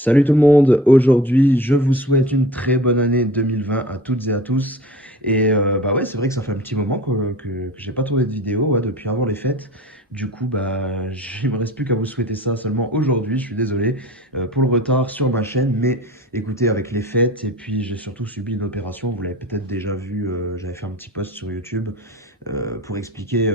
Salut tout le monde, aujourd'hui je vous souhaite une très bonne année 2020 à toutes et à tous. Bah ouais, c'est vrai que ça fait un petit moment que j'ai pas tourné de vidéo ouais, depuis avant les fêtes. Du coup, bah il me reste plus qu'à vous souhaiter ça seulement aujourd'hui. Je suis désolé pour le retard sur ma chaîne, mais écoutez, avec les fêtes et puis j'ai surtout subi une opération. Vous l'avez peut-être déjà vu, j'avais fait un petit post sur YouTube pour expliquer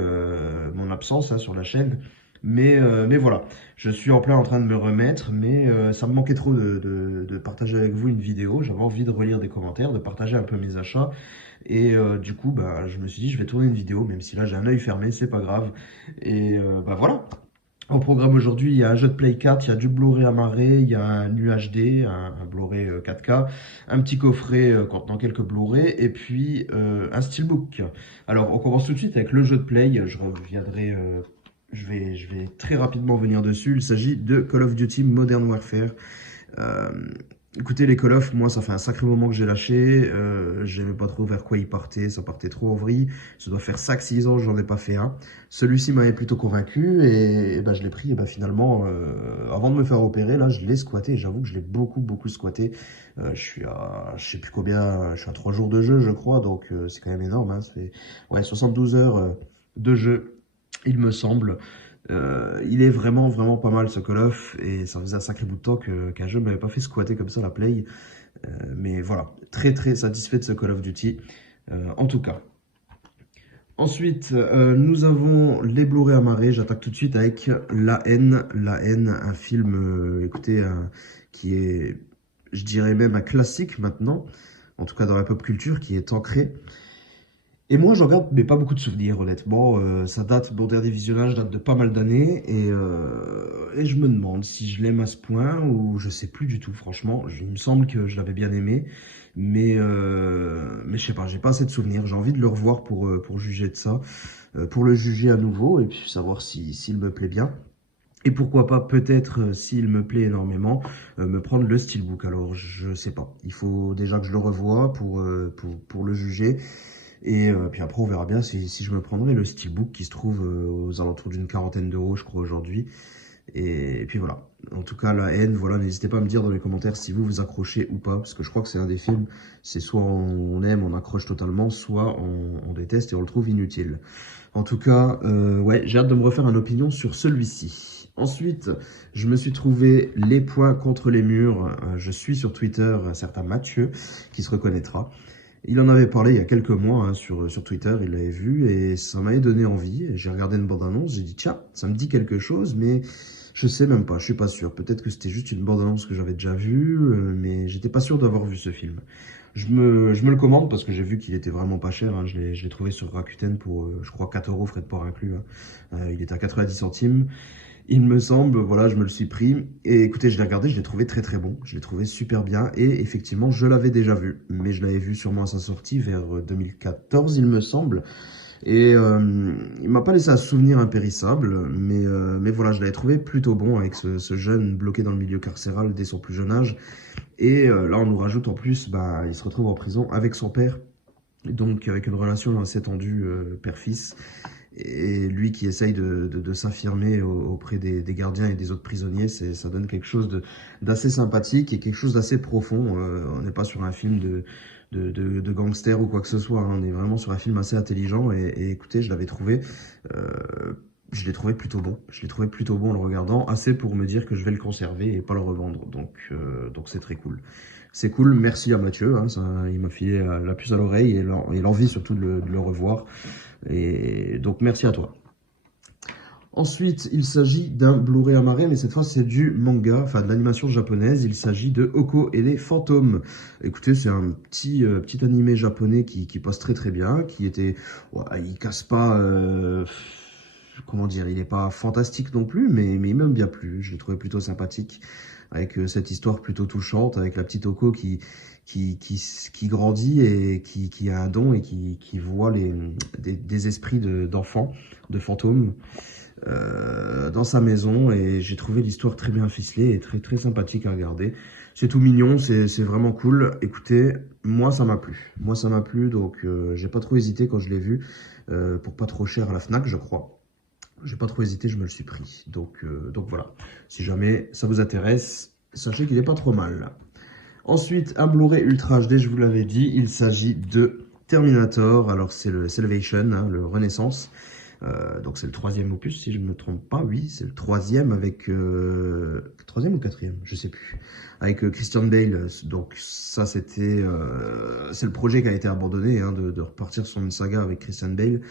mon absence hein, sur la chaîne. Mais voilà. Je suis en plein en train de me remettre, mais ça me manquait trop de partager avec vous une vidéo. J'avais envie de relire des commentaires, de partager un peu mes achats. Du coup, bah, je me suis dit, je vais tourner une vidéo, même si là j'ai un œil fermé, c'est pas grave. Bah voilà. Au programme aujourd'hui, il y a un jeu de Play 4, il y a du Blu-ray amarré, il y a un UHD, un Blu-ray 4K, un petit coffret contenant quelques Blu-ray, et puis un Steelbook. Alors, on commence tout de suite avec le jeu de Play. Je reviendrai je vais très rapidement venir dessus. Il s'agit de Call of Duty Modern Warfare. Euh, Écoutez, les Call of, moi, ça fait un sacré moment que j'ai lâché. J'aimais pas trop vers quoi il partait. Ça partait trop en vrille. Ça doit faire 5-6 ans, j'en ai pas fait un. Celui-ci m'avait plutôt convaincu et ben, je l'ai pris. Et ben, finalement, avant de me faire opérer, là, je l'ai squatté. J'avoue que je l'ai beaucoup squatté. Je suis à, je sais plus combien, je suis à 3 jours de jeu, je crois. Donc, c'est quand même énorme. Hein. C'est, ouais, 72 heures de jeu, il me semble. Il est vraiment pas mal ce Call of et ça faisait un sacré bout de temps qu'un jeu ne m'avait pas fait squatter comme ça la play. Mais voilà, très satisfait de ce Call of Duty en tout cas. Ensuite, nous avons les Blu-ray amarrés. J'attaque tout de suite avec La Haine. La Haine, un film, écoutez, qui est, je dirais même un classique maintenant, en tout cas dans la pop culture, qui est ancré. Et moi, j'en garde, mais pas beaucoup de souvenirs, honnêtement. Ça date, mon dernier visionnage date de pas mal d'années. Et je me demande si je l'aime à ce point ou je sais plus du tout, franchement. Il me semble que je l'avais bien aimé. Mais je sais pas, j'ai pas assez de souvenirs. J'ai envie de le revoir pour juger de ça. Pour le juger à nouveau et puis savoir s'il me plaît bien. Et pourquoi pas, peut-être, s'il me plaît énormément, me prendre le Steelbook. Alors, je sais pas. Il faut déjà que je le revoie pour le juger. Puis après, on verra bien si je me prendrai le Steelbook qui se trouve aux alentours d'une quarantaine d'euros, je crois, aujourd'hui. Et puis voilà. En tout cas, La Haine, voilà, n'hésitez pas à me dire dans les commentaires si vous vous accrochez ou pas, parce que je crois que c'est un des films, c'est soit on aime, on accroche totalement, soit on déteste et on le trouve inutile. En tout cas, ouais, j'ai hâte de me refaire une opinion sur celui-ci. Ensuite, je me suis trouvé les points contre les murs. Je suis sur Twitter un certain Mathieu, qui se reconnaîtra. Il en avait parlé il y a quelques mois hein, sur Twitter, il l'avait vu et ça m'avait donné envie. J'ai regardé une bande-annonce, j'ai dit tiens, ça me dit quelque chose, mais je sais même pas, je suis pas sûr. Peut-être que c'était juste une bande-annonce que j'avais déjà vue, mais j'étais pas sûr d'avoir vu ce film. Je me le commande parce que j'ai vu qu'il était vraiment pas cher. Hein. Je l'ai trouvé sur Rakuten pour, je crois, 4 euros, frais de port inclus. Hein. Il était à 90 centimes. Il me semble, voilà, je me le suis pris. Et écoutez, je l'ai regardé, je l'ai trouvé très bon. Je l'ai trouvé super bien. Et effectivement, je l'avais déjà vu. Mais je l'avais vu sûrement à sa sortie vers 2014, il me semble. Il m'a pas laissé un souvenir impérissable. Mais voilà, je l'avais trouvé plutôt bon avec ce jeune bloqué dans le milieu carcéral dès son plus jeune âge. Là, on nous rajoute en plus, bah, il se retrouve en prison avec son père. Donc, avec une relation assez tendue, père-fils. Et lui qui essaye de s'affirmer auprès des gardiens et des autres prisonniers, ça donne quelque chose d'assez sympathique et quelque chose d'assez profond. On n'est pas sur un film de gangster ou quoi que ce soit, hein. On est vraiment sur un film assez intelligent. Et écoutez, je l'ai trouvé plutôt bon. Je l'ai trouvé plutôt bon en le regardant, assez pour me dire que je vais le conserver et pas le revendre. Donc c'est très cool. C'est cool, merci à Mathieu, hein, il m'a filé la puce à l'oreille et l'envie surtout de le revoir. Et donc merci à toi. Ensuite, il s'agit d'un Blu-ray amarré, mais cette fois c'est du manga, enfin de l'animation japonaise. Il s'agit de Oko et les fantômes. Écoutez, c'est un petit animé japonais qui passe très bien, qui était, ouais, il casse pas, comment dire, il est pas fantastique non plus, mais il m'aime bien plus. Je l'ai trouvé plutôt sympathique avec cette histoire plutôt touchante, avec la petite Oko qui grandit et qui a un don et qui voit des esprits d'enfants, de fantômes dans sa maison. Et j'ai trouvé l'histoire très bien ficelée et très sympathique à regarder. C'est tout mignon, c'est vraiment cool. Écoutez, moi ça m'a plu. Moi ça m'a plu, donc j'ai pas trop hésité quand je l'ai vu, pour pas trop cher à la Fnac, je crois. J'ai pas trop hésité, je me le suis pris. Donc voilà. Si jamais ça vous intéresse, Sachez qu'il est pas trop mal. Ensuite, un Blu-ray Ultra HD, je vous l'avais dit, il s'agit de Terminator. Alors c'est le Salvation, hein, le Renaissance. Donc c'est le troisième opus, si je ne me trompe pas. Oui, c'est le troisième avec... troisième ou quatrième, je sais plus. Avec Christian Bale. Donc ça, c'était... c'est le projet qui a été abandonné, hein, de repartir sur une saga avec Christian Bale.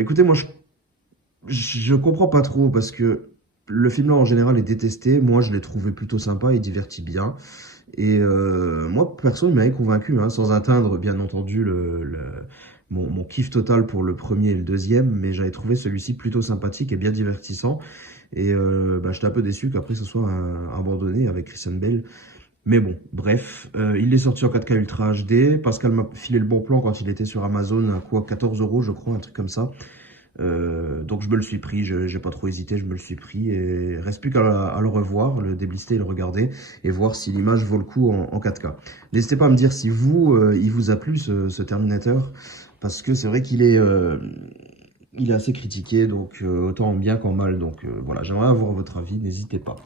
Écoutez, moi, je comprends pas trop parce que le film là en général est détesté. Moi, je l'ai trouvé plutôt sympa et divertit bien. Et moi, perso, il m'avait convaincu, hein, sans atteindre, bien entendu, mon kiff total pour le premier et le deuxième, mais j'avais trouvé celui-ci plutôt sympathique et bien divertissant. Et bah, j'étais un peu déçu qu'après ce soit abandonné avec Christian Bale. Mais bon, bref, il est sorti en 4K Ultra HD. Pascal m'a filé le bon plan quand il était sur Amazon, à quoi, 14 euros, je crois, un truc comme ça. Donc je me le suis pris, j'ai pas trop hésité, je me le suis pris et reste plus qu'à le revoir, le déblister et le regarder et voir si l'image vaut le coup en 4K. N'hésitez pas à me dire si vous, il vous a plu ce Terminator, parce que c'est vrai il est assez critiqué, donc autant en bien qu'en mal. Donc voilà, j'aimerais avoir votre avis, n'hésitez pas.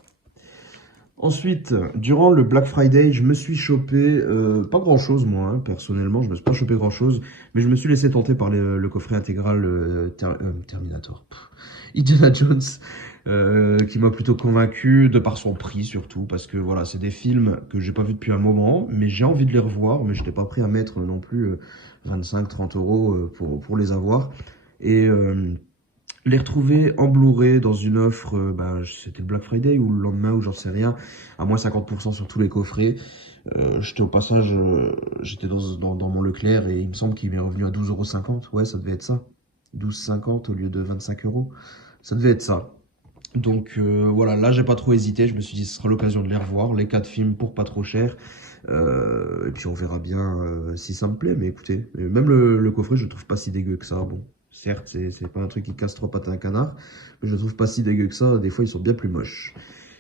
Ensuite, durant le Black Friday, je me suis chopé, pas grand chose moi, hein, personnellement, je me suis pas chopé grand chose, mais je me suis laissé tenter par le coffret intégral Terminator, Indiana Jones, qui m'a plutôt convaincu de par son prix surtout, parce que voilà, c'est des films que j'ai pas vus depuis un moment, mais j'ai envie de les revoir, mais je n'étais pas prêt à mettre non plus 25-30 euros pour les avoir. Et les retrouver en Blu-ray dans une offre, bah, c'était le Black Friday ou le lendemain ou j'en sais rien, à moins 50% sur tous les coffrets. J'étais au passage, j'étais dans mon Leclerc et il me semble qu'il m'est revenu à 12,50 €. Ouais, ça devait être ça. 12,50 € au lieu de 25 euros. Ça devait être ça. Donc voilà, là j'ai pas trop hésité, je me suis dit ce sera l'occasion de les revoir, les 4 films pour pas trop cher. Et puis on verra bien si ça me plaît, mais écoutez, même le coffret je le trouve pas si dégueu que ça. Bon, certes c'est pas un truc qui casse trois pattes à un canard, mais je le trouve pas si dégueu que ça, des fois ils sont bien plus moches.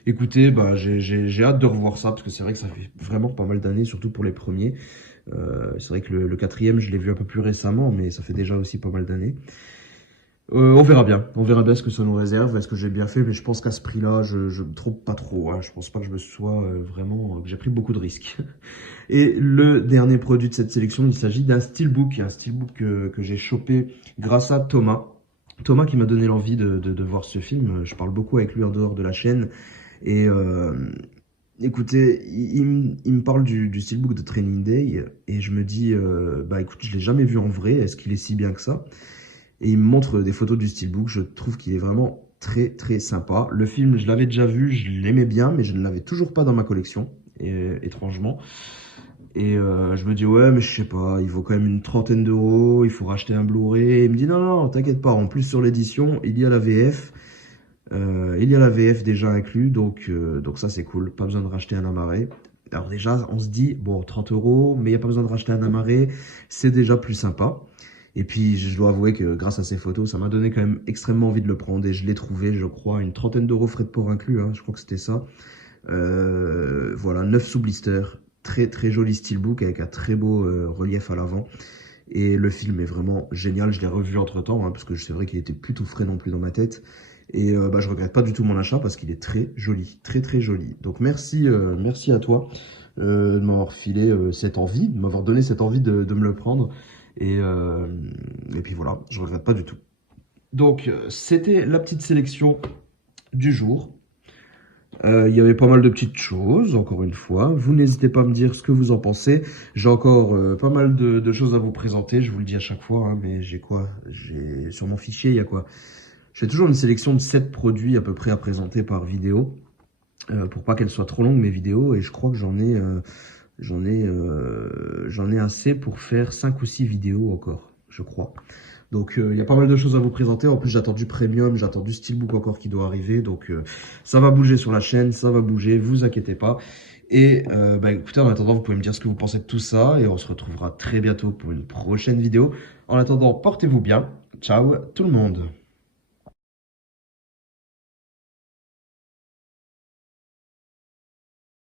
Écoutez, bah j'ai hâte de revoir ça, parce que c'est vrai que ça fait vraiment pas mal d'années, surtout pour les premiers. C'est vrai que le quatrième je l'ai vu un peu plus récemment, mais ça fait déjà aussi pas mal d'années. On verra bien ce que ça nous réserve, est-ce que j'ai bien fait, mais je pense qu'à ce prix-là, je me trompe pas trop, hein. Je pense pas que je me sois vraiment, que j'ai pris beaucoup de risques. Et le dernier produit de cette sélection, il s'agit d'un steelbook, que j'ai chopé grâce à Thomas. Thomas qui m'a donné l'envie de voir ce film, je parle beaucoup avec lui en dehors de la chaîne, et écoutez, il me parle du steelbook de Training Day, et je me dis, bah écoute, je l'ai jamais vu en vrai, est-ce qu'il est si bien que ça? Et il me montre des photos du steelbook, je trouve qu'il est vraiment très très sympa. Le film, je l'avais déjà vu, je l'aimais bien, mais je ne l'avais toujours pas dans ma collection, étrangement. Et je me dis, ouais, mais je sais pas, il vaut quand même une trentaine d'euros, il faut racheter un Blu-ray. Et il me dit, non, non, t'inquiète pas, en plus sur l'édition, il y a la VF. Il y a la VF déjà inclus, donc ça c'est cool, pas besoin de racheter un amarré. Alors déjà, on se dit, bon, 30 euros, mais il n'y a pas besoin de racheter un amarré, c'est déjà plus sympa. Et puis, je dois avouer que grâce à ces photos, ça m'a donné quand même extrêmement envie de le prendre. Et je l'ai trouvé, je crois, une trentaine d'euros frais de port inclus, hein, je crois que c'était ça. Voilà, 9 sous blister. Très très joli steelbook avec un très beau relief à l'avant. Et le film est vraiment génial. Je l'ai revu entre-temps, hein, parce que c'est vrai qu'il était plus tout frais non plus dans ma tête. Et bah, je regrette pas du tout mon achat parce qu'il est très joli, très très joli. Donc merci à toi de m'avoir filé cette envie, de m'avoir donné cette envie de me le prendre. Et puis voilà, je regrette pas du tout. Donc c'était la petite sélection du jour. Il y avait pas mal de petites choses, encore une fois. Vous n'hésitez pas à me dire ce que vous en pensez. J'ai encore pas mal de choses à vous présenter, je vous le dis à chaque fois, hein, mais j'ai quoi? J'ai sur mon fichier, il y a quoi? Je fais toujours une sélection de 7 produits à peu près à présenter par vidéo, pour pas qu'elles soient trop longues mes vidéos, et je crois que j'en ai assez pour faire 5 ou 6 vidéos encore, je crois. Donc il y a pas mal de choses à vous présenter. En plus j'attends du premium, j'attends du steelbook encore qui doit arriver. Donc ça va bouger sur la chaîne, ça va bouger, vous inquiétez pas. Et bah écoutez, en attendant, vous pouvez me dire ce que vous pensez de tout ça. Et on se retrouvera très bientôt pour une prochaine vidéo. En attendant, portez-vous bien. Ciao tout le monde.